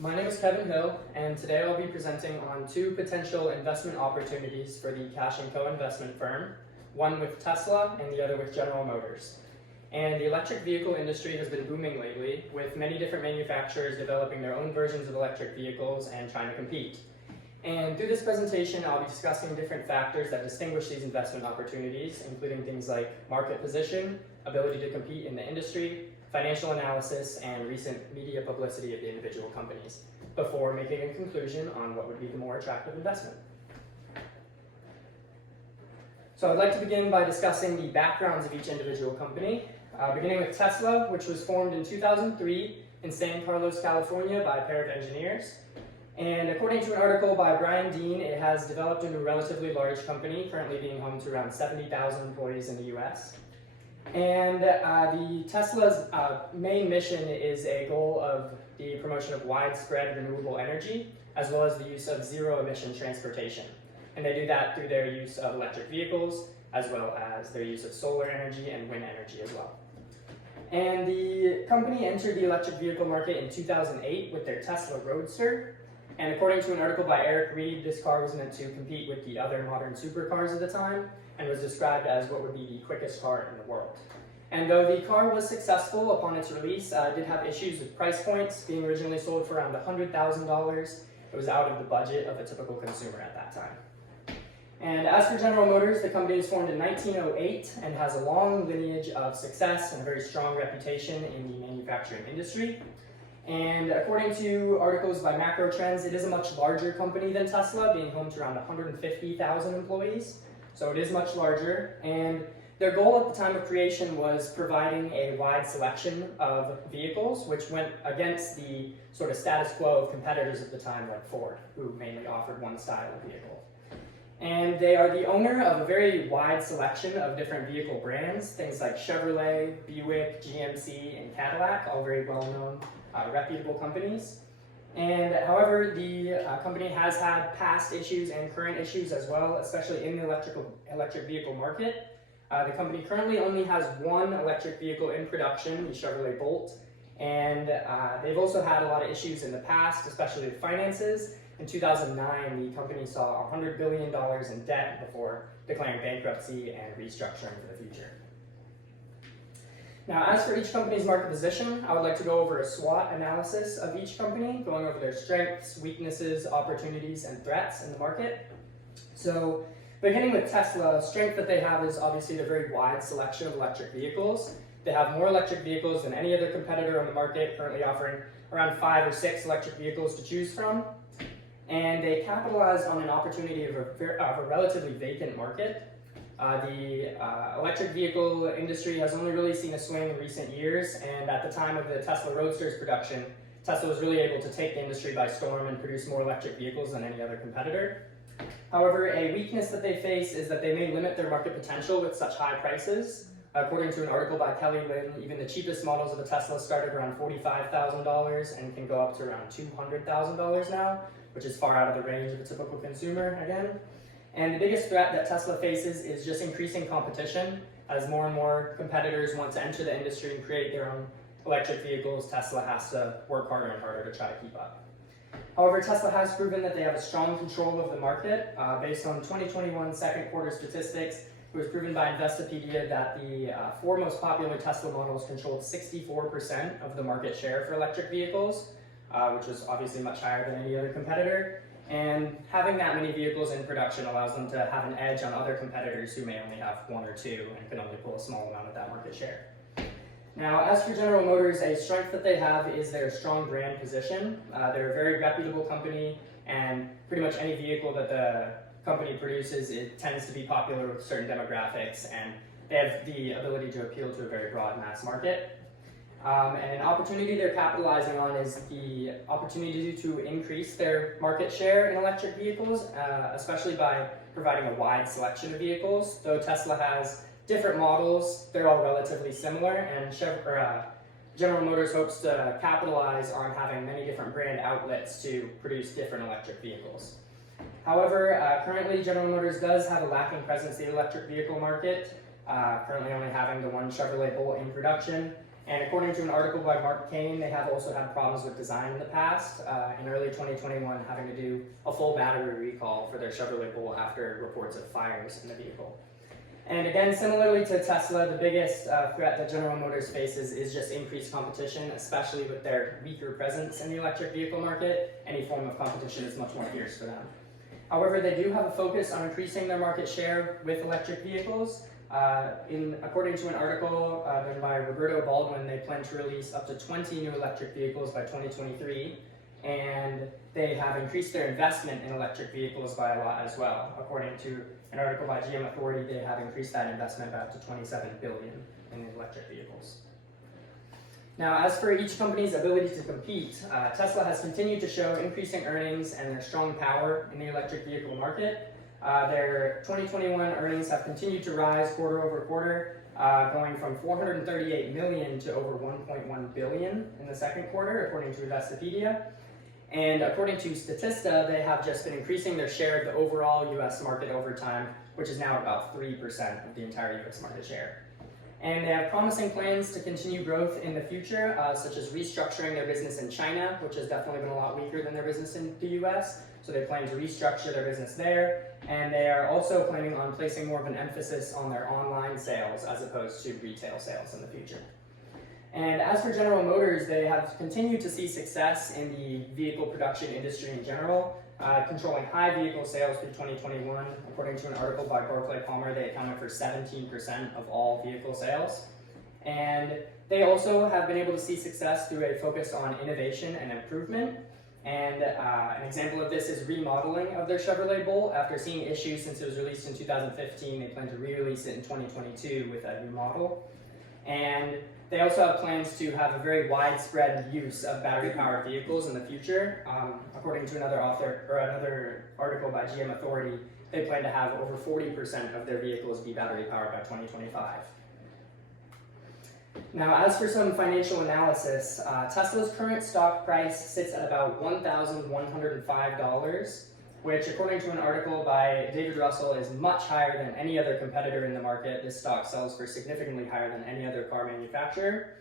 My name is Kevin Hill, and today I'll be presenting on two potential investment opportunities for the Cash & Co. investment firm, one with Tesla and the other with General Motors. And the electric vehicle industry has been booming lately, with many different manufacturers developing their own versions of electric vehicles and trying to compete. And through this presentation, I'll be discussing different factors that distinguish these investment opportunities, including things like market position, ability to compete in the industry, financial analysis, and recent media publicity of the individual companies, before making a conclusion on what would be the more attractive investment. So I'd like to begin by discussing the backgrounds of each individual company, beginning with Tesla, which was formed in 2003 in San Carlos, California by a pair of engineers. And according to an article by Brian Dean, it has developed into a relatively large company, currently being home to around 70,000 employees in the US. And the Tesla's main mission is a goal of the promotion of widespread renewable energy, as well as the use of zero-emission transportation. And they do that through their use of electric vehicles, as well as their use of solar energy and wind energy as well. And the company entered the electric vehicle market in 2008 with their Tesla Roadster. And according to an article by Eric Reed, this car was meant to compete with the other modern supercars of the time, and was described as what would be the quickest car in the world. And though the car was successful upon its release, it did have issues with price points, being originally sold for around $100,000. It was out of the budget of a typical consumer at that time. And as for General Motors, the company was formed in 1908 and has a long lineage of success and a very strong reputation in the manufacturing industry. And according to articles by Macro Trends, it is a much larger company than Tesla, being home to around 150,000 employees. So it is much larger, and their goal at the time of creation was providing a wide selection of vehicles, which went against the sort of status quo of competitors at the time like Ford, who mainly offered one style of vehicle. And they are the owner of a very wide selection of different vehicle brands, things like Chevrolet, Buick, GMC, and Cadillac, all very well-known, reputable companies. And however, the company has had past issues and current issues as well, especially in the electric vehicle market. The company currently only has one electric vehicle in production, the Chevrolet Bolt, and they've also had a lot of issues in the past, especially with finances. In 2009, the company saw $100 billion in debt before declaring bankruptcy and restructuring for the future. Now, as for each company's market position, I would like to go over a SWOT analysis of each company, going over their strengths, weaknesses, opportunities, and threats in the market. So, beginning with Tesla, strength that they have is obviously the very wide selection of electric vehicles. They have more electric vehicles than any other competitor on the market, currently offering around 5 or 6 electric vehicles to choose from. And they capitalize on an opportunity of a relatively vacant market. The electric vehicle industry has only really seen a swing in recent years, and at the time of the Tesla Roadster's production, Tesla was really able to take the industry by storm and produce more electric vehicles than any other competitor. However, a weakness that they face is that they may limit their market potential with such high prices. According to an article by Kelly Lynn, even the cheapest models of a Tesla start at around $45,000 and can go up to around $200,000 now, which is far out of the range of a typical consumer again. And the biggest threat that Tesla faces is just increasing competition. As more and more competitors want to enter the industry and create their own electric vehicles, Tesla has to work harder and harder to try to keep up. However, Tesla has proven that they have a strong control of the market. Based on 2021 second quarter statistics, it was proven by Investopedia that the 4 most popular Tesla models controlled 64% of the market share for electric vehicles, which was obviously much higher than any other competitor. And having that many vehicles in production allows them to have an edge on other competitors who may only have 1 or 2 and can only pull a small amount of that market share. Now, as for General Motors, a strength that they have is their strong brand position. They're a very reputable company, and pretty much any vehicle that the company produces, it tends to be popular with certain demographics, and they have the ability to appeal to a very broad mass market. And an opportunity they're capitalizing on is the opportunity to increase their market share in electric vehicles, especially by providing a wide selection of vehicles. Though Tesla has different models, they're all relatively similar, and General Motors hopes to capitalize on having many different brand outlets to produce different electric vehicles. However, currently General Motors does have a lacking presence in the electric vehicle market, currently only having the one Chevrolet Bolt in production. And according to an article by Mark Kane, they have also had problems with design in the past, in early 2021 having to do a full battery recall for their Chevrolet Bolt after reports of fires in the vehicle. And again, similarly to Tesla, the biggest threat that General Motors faces is just increased competition, especially with their weaker presence in the electric vehicle market. Any form of competition is much more fierce for them. However, they do have a focus on increasing their market share with electric vehicles. According to an article done by Roberto Baldwin, they plan to release up to 20 new electric vehicles by 2023, and they have increased their investment in electric vehicles by a lot as well. According to an article by GM Authority, they have increased that investment by up to $27 billion in electric vehicles. Now, as for each company's ability to compete, Tesla has continued to show increasing earnings and their strong power in the electric vehicle market. Their 2021 earnings have continued to rise quarter over quarter, going from $438 million to over $1.1 billion in the second quarter, according to Investopedia. And according to Statista, they have just been increasing their share of the overall US market over time, which is now about 3% of the entire US market share. And they have promising plans to continue growth in the future, such as restructuring their business in China, which has definitely been a lot weaker than their business in the US. So they plan to restructure their business there. And they are also planning on placing more of an emphasis on their online sales as opposed to retail sales in the future. And as for General Motors, they have continued to see success in the vehicle production industry in general, controlling high vehicle sales through 2021. According to an article by Barclay Palmer, they accounted for 17% of all vehicle sales. And they also have been able to see success through a focus on innovation and improvement. And an example of this is remodeling of their Chevrolet Bolt. After seeing issues since it was released in 2015, they plan to re-release it in 2022 with a new model. And they also have plans to have a very widespread use of battery-powered vehicles in the future. According to another article by GM Authority, they plan to have over 40% of their vehicles be battery-powered by 2025. Now, as for some financial analysis, Tesla's current stock price sits at about $1,105, which, according to an article by David Russell, is much higher than any other competitor in the market. This stock sells for significantly higher than any other car manufacturer.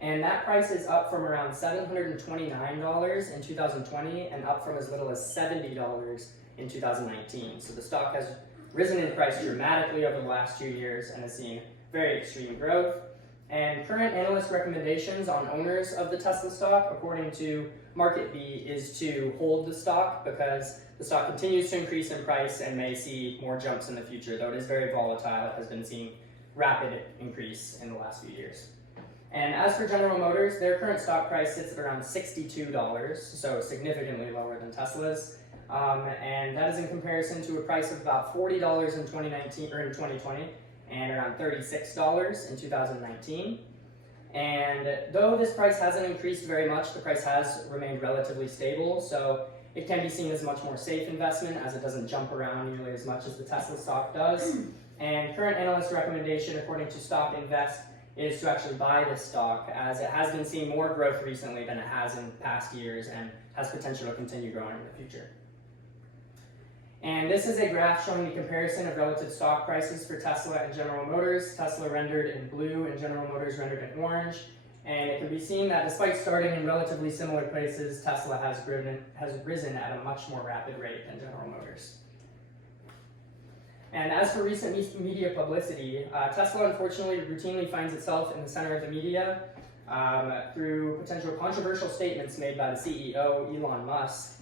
And that price is up from around $729 in 2020 and up from as little as $70 in 2019. So the stock has risen in price dramatically over the last 2 years and has seen very extreme growth. And current analyst recommendations on owners of the Tesla stock, according to MarketBee, is to hold the stock because the stock continues to increase in price and may see more jumps in the future, though it is very volatile. It has been seeing rapid increase in the last few years. And as for General Motors, their current stock price sits at around $62, so significantly lower than Tesla's. And that is in comparison to a price of about $40 in 2020 and around $36 in 2019. And though this price hasn't increased very much, the price has remained relatively stable, so it can be seen as a much more safe investment as it doesn't jump around nearly as much as the Tesla stock does. And current analyst recommendation, according to Stock Invest, is to actually buy this stock as it has been seeing more growth recently than it has in past years and has potential to continue growing in the future. And this is a graph showing the comparison of relative stock prices for Tesla and General Motors. Tesla rendered in blue and General Motors rendered in orange. And it can be seen that despite starting in relatively similar places, Tesla has risen at a much more rapid rate than General Motors. And as for recent media publicity, Tesla unfortunately routinely finds itself in the center of the media through potential controversial statements made by the CEO, Elon Musk.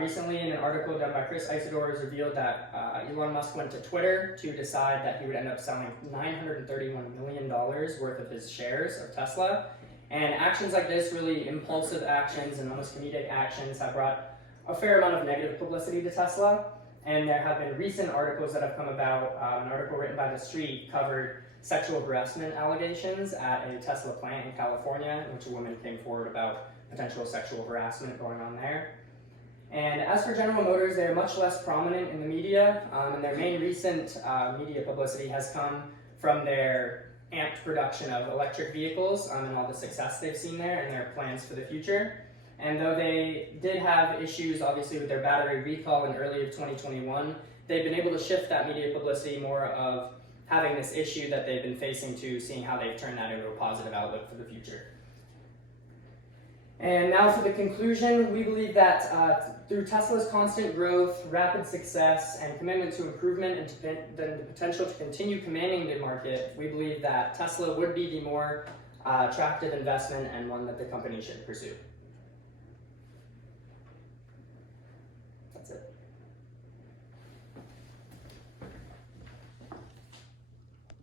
Recently, in an article done by Chris Isidore, it was revealed that Elon Musk went to Twitter to decide that he would end up selling $931 million worth of his shares of Tesla. And actions like this, really impulsive actions and almost comedic actions, have brought a fair amount of negative publicity to Tesla. And there have been recent articles that have come about. An article written by The Street covered sexual harassment allegations at a Tesla plant in California, in which a woman came forward about potential sexual harassment going on there. And as for General Motors, they're much less prominent in the media, and their main recent media publicity has come from their amped production of electric vehicles and all the success they've seen there and their plans for the future. And though they did have issues, obviously, with their battery recall in early of 2021, they've been able to shift that media publicity more of having this issue that they've been facing to seeing how they've turned that into a positive outlook for the future. And now for the conclusion, we believe that through Tesla's constant growth, rapid success, and commitment to improvement and the potential to continue commanding the market, we believe that Tesla would be the more attractive investment and one that the company should pursue. That's it.